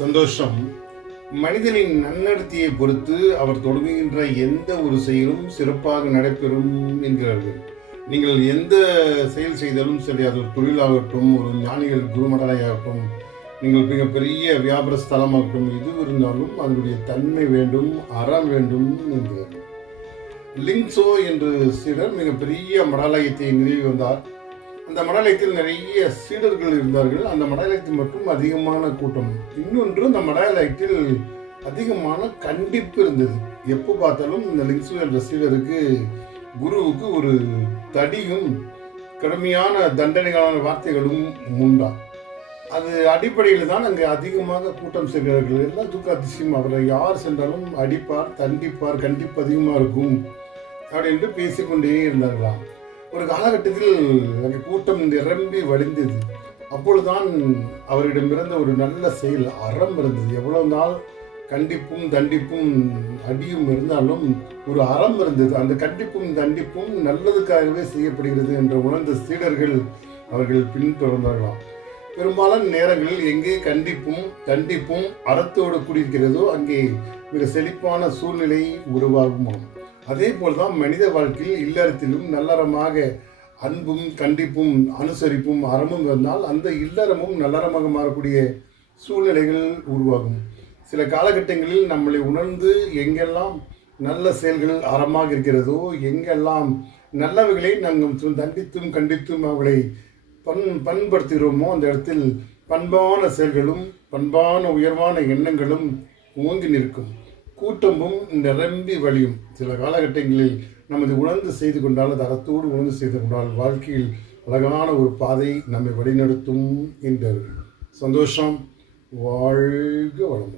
சந்தோஷம் மனிதனின் நன்னடத்தையை பொறுத்து அவர் தொடங்குகின்ற எந்த ஒரு செயலும் சிறப்பாக நடைபெறும் என்கிறார்கள். நீங்கள் எந்த செயல் செய்தாலும் சரி, அது ஒரு தொழிலாகட்டும், ஒரு ஞானிகள் குருமடலையாகட்டும், நீங்கள் மிகப்பெரிய வியாபார ஸ்தலமாகட்டும், எது இருந்தாலும் அதனுடைய தன்மை வேண்டும், அறம் வேண்டும் என்கிறார்கள். லிங்சோ என்று சீடர் மிகப்பெரிய மடாலயத்தை நிறுவி வந்தார். அந்த மடாலயத்தில் நிறைய சீடர்கள் இருந்தார்கள். அந்த மடாலயத்தில் மட்டும் அதிகமான கூட்டம். இன்னொன்று, அந்த மடாலயத்தில் அதிகமான கண்டிப்பு இருந்தது. எப்போ பார்த்தாலும் இந்த லிங்சு என்ற சீடருக்கு, குருவுக்கு ஒரு தடியும் கடுமையான தண்டனைகளான வார்த்தைகளும் உண்டா. அது அடிப்படையில் தான் அங்கே அதிகமாக கூட்டம் செல்கிறார்கள். எல்லாத்துக்கும் அதிசயம், அவரை யார் சென்றாலும் அடிப்பார், தண்டிப்பார், கண்டிப்பு அதிகமாக இருக்கும் அப்படின்ட்டு பேசிக்கொண்டே இருந்தார்களாம். ஒரு காலகட்டத்தில் அங்கே கூட்டம் நிரம்பி வழிந்தது. அப்பொழுதுதான் அவரிடமிருந்த ஒரு நல்ல செயல், அறம் இருந்தது. எவ்வளவு நாள் கண்டிப்பும் தண்டிப்பும் அடியும் இருந்தாலும் ஒரு அறம் இருந்தது. அந்த கண்டிப்பும் தண்டிப்பும் நல்லதுக்காகவே செய்யப்படுகிறது என்று உணர்ந்த சீடர்கள் அவர்கள் பின்தொடர்ந்தார்களாம். பெரும்பாலான நேரங்களில் எங்கே கண்டிப்பும் தண்டிப்பும் அறத்தோடு கூடியிருக்கிறதோ அங்கே மிக செழிப்பான சூழ்நிலை உருவாகுமாம். அதே போல்தான் மனித வாழ்க்கையில் இல்லறத்திலும் நல்லறமாக அன்பும் கண்டிப்பும் அனுசரிப்பும் அறமும் இருந்தால் அந்த இல்லறமும் நல்லறமாக மாறக்கூடிய சூழ்நிலைகள் உருவாகும். சில காலகட்டங்களில் நம்மளை உணர்ந்து எங்கெல்லாம் நல்ல செயல்கள் அறமாக இருக்கிறதோ, எங்கெல்லாம் நல்லவைகளை நாங்கள் தண்டித்தும் கண்டித்தும் அவளை பண்படுத்துகிறோமோ, அந்த இடத்தில் பண்பான செயல்களும் பண்பான உயர்வான எண்ணங்களும் ஓங்கி நிற்கும். கூட்டமும் நிரம்பி வழியும். சில காலகட்டங்களில் நமது உணர்ந்து செய்து கொண்டால், அது அறத்தோடு உணர்ந்து செய்து கொண்டால் வாழ்க்கையில் அழகான ஒரு பாதை நம்மை வழிநடத்தும் என்றார்கள். சந்தோஷம். வாழ்க வளமுடன்.